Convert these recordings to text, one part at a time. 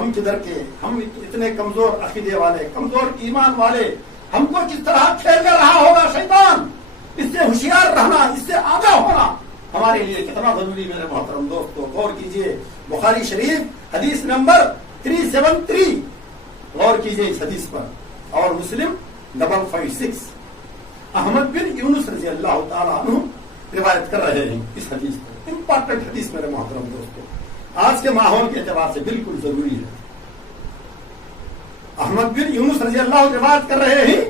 ہم کدھر کے، ہم اتنے کمزور عقیدے والے، کمزور ایمان والے، ہم کو کس طرح کھیل کر رہا ہوگا شیطان، اس سے ہوشیار رہنا، اس سے آگاہ ہونا ہمارے لیے کتنا ضروری میرے محترم دوستو۔ غور کیجئے بخاری شریف حدیث نمبر 373، غور کیجئے اس حدیث پر، اور مسلم 556، احمد بن یونس رضی اللہ تعالیٰ عنہ روایت کر رہے ہیں اس حدیث کو۔ امپارٹنٹ حدیث میرے محترم دوستو، آج کے ماحول کے اعتبار سے بالکل ضروری ہے۔ احمد بن یونس رضی اللہ عنہ روایت کر رہے ہیں،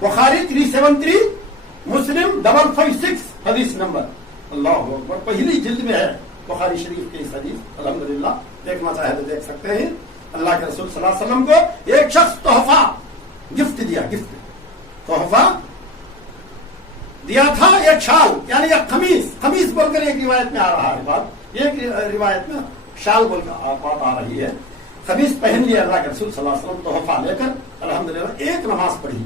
بخاری 373، مسلم 556 حدیث نمبر، اللہ اکبر، پہلی جلد میں ہے بخاری شریف کی اس حدیث، الحمدللہ دیکھنا چاہے تو دیکھ سکتے ہیں۔ اللہ کے رسول صلی اللہ علیہ وسلم کو ایک شخص تحفہ گفٹ دیا، گفٹ تحفہ دیا تھا، ایک شال یعنی ایک قمیص بول کر ایک روایت میں آ رہا ہے بات، ایک روایت میں شال بول کر بات آ رہی ہے، قمیص پہن لیا اللہ کے رسول صلی اللہ علیہ وسلم تحفہ لے کر، الحمدللہ ایک نماز پڑھی،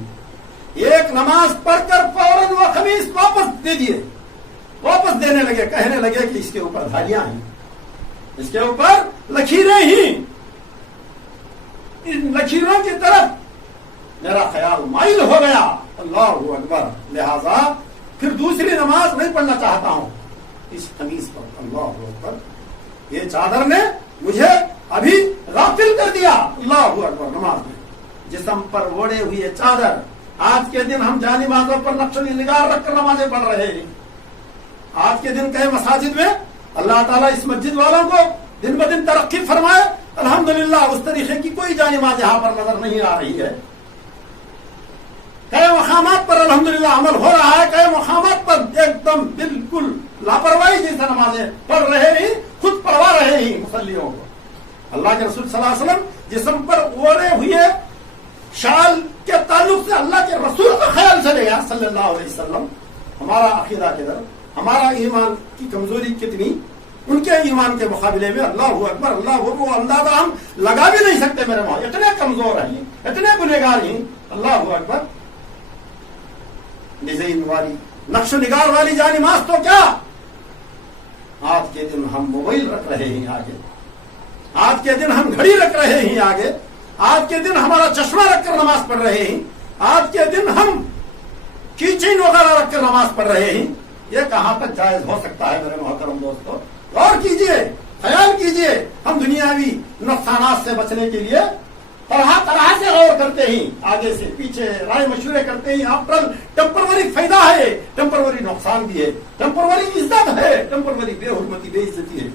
ایک نماز پڑھ کر فوراً وہ قمیص واپس دے دیے، واپس دینے لگے، کہنے لگے کہ اس کے اوپر دھاریاں ہیں، اس کے اوپر لکیریں ہیں، ان لکیروں کی طرف میرا خیال مائل ہو گیا، اللہ اکبر، لہذا پھر دوسری نماز نہیں پڑھنا چاہتا ہوں اس قمیص پر، اللہ اکبر، یہ چادر نے مجھے ابھی غافل کر دیا، اللہ اکبر، نماز میں جسم پر اوڑے ہوئے چادر۔ آج کے دن ہم جانمازوں پر نقش و نگار رکھ کر نمازیں پڑھ رہے ہیں، آج کے دن کئی مساجد میں اللہ تعالیٰ اس مسجد والوں کو دن بدن ترقی فرمائے، الحمدللہ اس طریقے کی کوئی جانماز یہاں پر نظر نہیں آ رہی ہے۔ کئی مقامات پر الحمدللہ عمل ہو رہا ہے، کئی مقامات پر ایک دم بالکل لاپرواہی جیسا نمازیں پڑھ رہے ہیں، خود پڑھوا رہے ہیں مصلیوں کو۔ اللہ کے رسول صلی اللہ علیہ وسلم جسم پر اوڑے ہوئے شال کے تعلق سے اللہ کے رسول کا خیال چلے گا صلی اللہ علیہ وسلم، ہمارا عقیدہ کدھر، ہمارا ایمان کی کمزوری کتنی، ان کے ایمان کے مقابلے میں اللہ اکبر، اللہ وہ اندازہ ہم لگا بھی نہیں سکتے میرے ماں، اتنے کمزور ہیں، اتنے گنہگار ہیں، اللہ اکبر۔ ڈیزائن والی، نقش و نگار والی جانماز تو کیا، آج کے دن ہم موبائل رکھ رہے ہیں آگے، آج کے دن ہم گھڑی رکھ رہے ہیں آگے، آج کے دن ہمارا چشمہ رکھ کر نماز پڑھ رہے ہیں، آج کے دن ہم کی چین وغیرہ رکھ کر نماز پڑھ رہے ہیں، یہ کہاں تک جائز ہو سکتا ہے میرے محترم دوستو؟ غور کیجئے، خیال کیجئے، ہم دنیاوی نقصانات سے بچنے کے لیے طرح طرح سے غور کرتے ہیں، آگے سے پیچھے رائے مشورے کرتے ہیں، آفٹر ٹیمپروری فائدہ ہے، ٹیمپروری نقصان بھی ہے، ٹیمپروری عزت ہے، ٹیمپروری بے حرمتی بے عزتی ہے،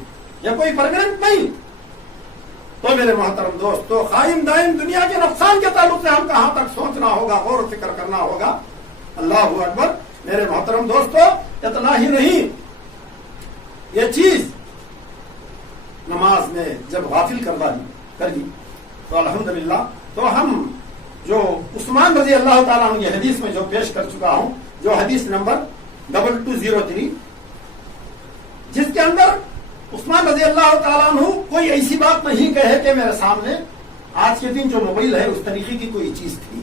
یہ کوئی پرماننٹ نہیں۔ تو میرے محترم دوستو، قائم دائم دنیا کے نقصان کے تعلق سے ہم کہاں تک سوچنا ہوگا، غور و فکر کرنا ہوگا، اللہ اکبر۔ میرے محترم دوستو، اتنا ہی نہیں، یہ چیز نماز میں جب غافل کر لی تو الحمدللہ، تو ہم جو عثمان رضی اللہ تعالیٰ عنہ یہ حدیث میں جو پیش کر چکا ہوں، جو حدیث نمبر 2203، جس کے اندر عثمان رضی اللہ تعالیٰ عنہ کوئی ایسی بات نہیں کہے کہ میرے سامنے آج کے دن جو موبائل ہے اس طریقے کی کوئی چیز تھی،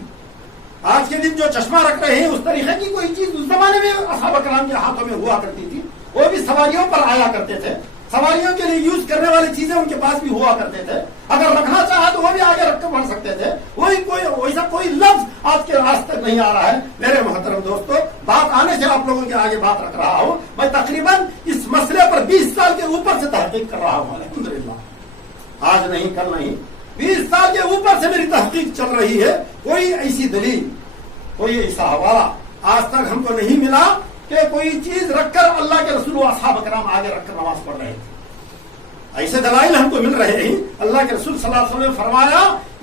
آج کے دن جو چشمہ رکھ رہے ہیں اس طریقے کی کوئی چیز اس زمانے میں اصحاب کرام کے ہاتھوں میں ہوا کرتی تھی، وہ بھی سواریوں پر آیا کرتے تھے، سواریوں کے لیے یوز کرنے والی چیزیں ان کے پاس بھی ہوا کرتے تھے، اگر رکھنا چاہا تو وہ بھی آگے رکھ کر بڑھ سکتے تھے، وہی کوئی ویسا کوئی لفظ آج کے راست تک نہیں آ رہا ہے۔ میرے محترم دوستو، بات آنے سے آپ لوگوں کے آگے بات رکھ رہا ہوں، میں تقریباً اس مسئلے پر 20 سال کے اوپر سے تحقیق کر رہا ہوں، الحمدللہ، آج نہیں کل نہیں، 20 سال کے اوپر سے میری تحقیق چل رہی ہے، کوئی ایسی دلیل، کوئی ایسا حوالہ آج تک ہم کو نہیں ملا کہ کوئی چیز رکھ کر اللہ کے رسول و اصحاب کرام آگے رکھ کر نماز پڑھ رہے تھے، ایسے دلائل ہم کو مل رہے ہیں۔ اللہ کے رسول صلی اللہ علیہ وسلم نے فرمایا،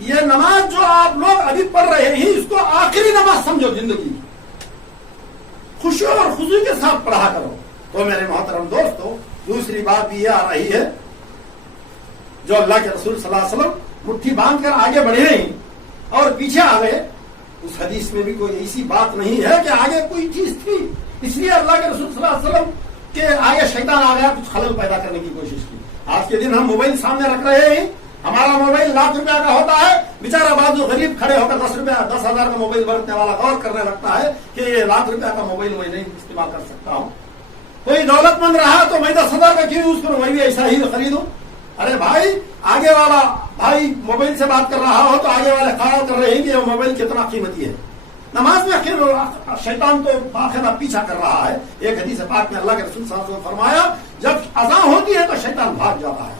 یہ نماز جو آپ لوگ ابھی پڑھ رہے ہیں اس کو آخری نماز سمجھو زندگی، خشوع اور خضوع کے ساتھ پڑھا کرو۔ تو میرے محترم دوستو، دوسری بات بھی یہ آ رہی ہے، جو اللہ کے رسول صلی اللہ علیہ وسلم مٹھی باندھ کر آگے بڑھے ہیں اور پیچھے آ گئے، اس حدیث میں بھی کوئی ایسی بات نہیں ہے کہ آگے کوئی چیز تھی، اس لیے اللہ کے رسول صلی اللہ علیہ وسلم کے آگے شیطان آ گیا، کچھ خلل پیدا کرنے کی کوشش کی۔ آج کے دن ہم موبائل سامنے رکھ رہے ہیں، ہمارا موبائل لاکھ روپیہ کا ہوتا ہے، بیچارہ بازو غریب کھڑے ہو کر 10,000 کا موبائل برتنے والا غور کرنے لگتا ہے کہ یہ لاکھ روپیہ کا موبائل میں نہیں استعمال کر سکتا ہوں، کوئی دولت مند رہا تو میں 10,000 کا کیوں یوز کروں، میں بھی ایسا ہی خریدوں، ارے بھائی آگے والا بھائی موبائل سے بات کر رہا ہو تو آگے والے خیال کر رہے ہیں کہ یہ موبائل کتنا قیمتی ہے. نماز میں شیطان تو باقاعدہ پیچھا کر رہا ہے. ایک حدیث پاک میں اللہ کے رسول صلی اللہ علیہ وسلم نے فرمایا جب اذان ہوتی ہے تو شیطان بھاگ جاتا ہے.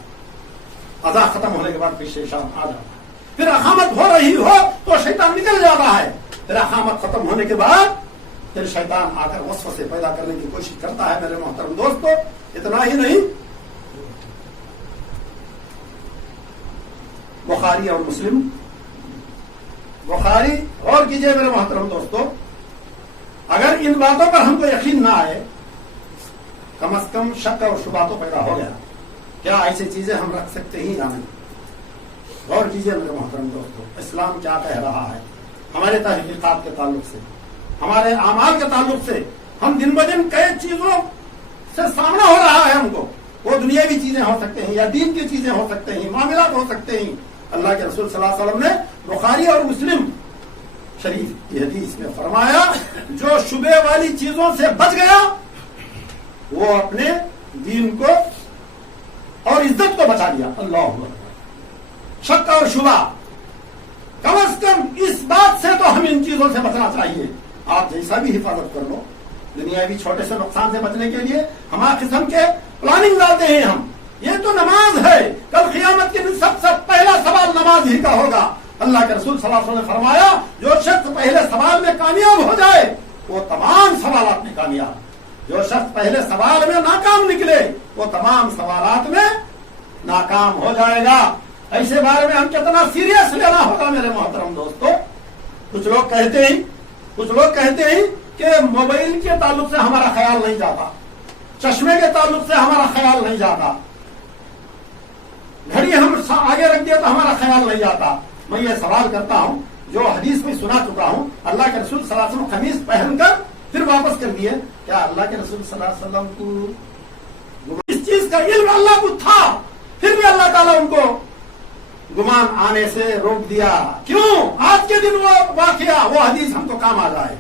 اذان ختم ہونے کے بعد پھر شیطان آ جاتا ہے. پھر اقامت ہو رہی ہو تو شیطان نکل جاتا ہے. پھر اقامت ختم ہونے کے بعد پھر شیطان آ کر وسوسے پیدا کرنے کی کوشش کرتا ہے. میرے محترم دوستو اتنا ہی نہیں، بخاری اور مسلم، بخاری غور کیجئے میرے محترم دوستو، اگر ان باتوں پر ہم کو یقین نہ آئے، کم از کم شک اور شبہ تو پیدا ہو گیا. کیا ایسی چیزیں ہم رکھ سکتے ہیں یا نہیں؟ غور کیجئے میرے محترم دوستو، اسلام کیا کہہ رہا ہے ہمارے تحقیقات کے تعلق سے، ہمارے اعمال کے تعلق سے. ہم دن بدن کئی چیزوں سے سامنا ہو رہا ہے ہم کو. وہ دنیاوی چیزیں ہو سکتے ہیں یا دین کی چیزیں ہو سکتے ہیں، معاملات ہو سکتے ہیں. اللہ کے رسول صلی اللہ علیہ وسلم نے بخاری اور مسلم شریف کی حدیث میں فرمایا جو شبہ والی چیزوں سے بچ گیا وہ اپنے دین کو اور عزت کو بچا لیا. اللہ اکبر. شک اور شبہ، کم از کم اس بات سے تو ہم ان چیزوں سے بچنا چاہیے. آپ جیسا بھی حفاظت کر لو، دنیاوی چھوٹے سے نقصان سے بچنے کے لیے ہمارا قسم کے پلاننگ ڈالتے ہیں ہم. یہ تو نماز ہے، کل قیامت کے دن سب سے پہلا سوال نماز ہی کا ہوگا. اللہ کے رسول صلی اللہ علیہ وسلم نے فرمایا جو شخص پہلے سوال میں کامیاب ہو جائے وہ تمام سوالات میں کامیاب، جو شخص پہلے سوال میں ناکام نکلے وہ تمام سوالات میں ناکام ہو جائے گا. ایسے بارے میں ہم کتنا سیریس لینا ہوگا میرے محترم دوستو. کچھ لوگ کہتے ہیں کہ موبائل کے تعلق سے ہمارا خیال نہیں جاتا، چشمے کے تعلق سے ہمارا خیال نہیں جاتا، گھڑی ہم آگے رکھ دیا تو ہمارا خیال نہیں جاتا. میں یہ سوال کرتا ہوں جو حدیث میں سنا چکا ہوں، اللہ کے رسول صلی اللہ علیہ وسلم قمیص پہن کر پھر واپس کر دیے. کیا اللہ کے رسول صلی اللہ علیہ وسلم کو اس چیز کا علم اللہ کو تھا پھر بھی اللہ تعالیٰ ان کو گمان آنے سے روک دیا؟ کیوں؟ آج کے دن وہ واقعہ وہ حدیث ہم کو کام آ جائے.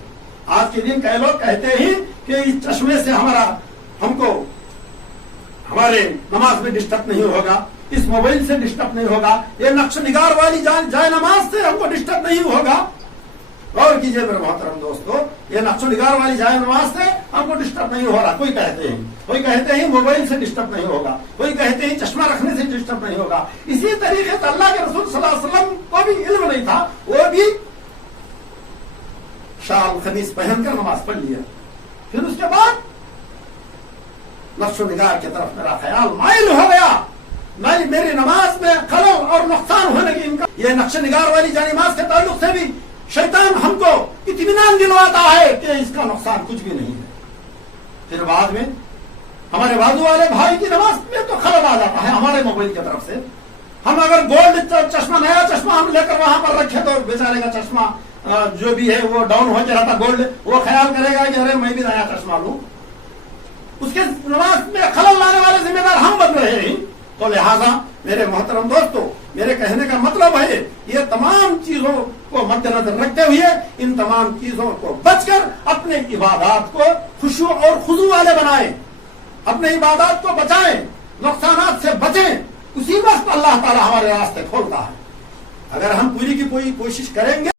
آج کے دن کئی لوگ کہتے ہیں کہ اس چشمے سے ہم کو ہمارے نماز میں ڈسٹرب نہیں ہوگا، اس موبائل سے ڈسٹرب نہیں ہوگا، یہ نقش نگار والی جائے نماز سے ہم کو ڈسٹرب نہیں ہوگا. غور کیجئے میرے محترم دوستو، یہ نقش نگار والی جائے نماز سے ہم کو ڈسٹرب نہیں ہو رہا. کوئی کہتے ہیں موبائل سے ڈسٹرب نہیں ہوگا، کوئی کہتے ہیں چشمہ رکھنے سے ڈسٹرب نہیں ہوگا. اسی طریقے سے اللہ کے رسول صلی اللہ علیہ وسلم کو بھی علم نہیں تھا، وہ بھی شال قمیص پہن کر نماز پڑھ لیا. پھر اس کے بعد نقش و نگار کی طرف میرا خیال مائل ہو گیا، میری نماز میں خلل اور نقصان ہونے کی امکان. یہ نقش نگار والی جائے نماز کے تعلق سے بھی شیطان ہم کو اطمینان دلواتا ہے کہ اس کا نقصان کچھ بھی نہیں ہے. پھر بعد میں ہمارے بازو والے بھائی کی نماز میں تو خلل آ جاتا ہے ہمارے موبائل کی طرف سے. ہم اگر گولڈ چشمہ، نیا چشمہ ہم لے کر وہاں پر رکھے تو بیچارے کا چشمہ جو بھی ہے وہ ڈاؤن ہو کے رہتا گولڈ، وہ خیال کرے گا کہ ارے میں بھی نیا چشمہ لوں. اس کے نماز میں خلل لانے والے ذمہ دار ہم بن رہے ہیں. تو لہذا میرے محترم دوستو، میرے کہنے کا مطلب ہے یہ تمام چیزوں کو مد نظر رکھتے ہوئے ان تمام چیزوں کو بچ کر اپنے عبادات کو خشوع اور خضوع والے بنائیں، اپنے عبادات کو بچائیں، نقصانات سے بچیں. اسی وقت اللہ تعالیٰ ہمارے راستے کھولتا ہے. اگر ہم پوری کی پوری کوشش کریں گے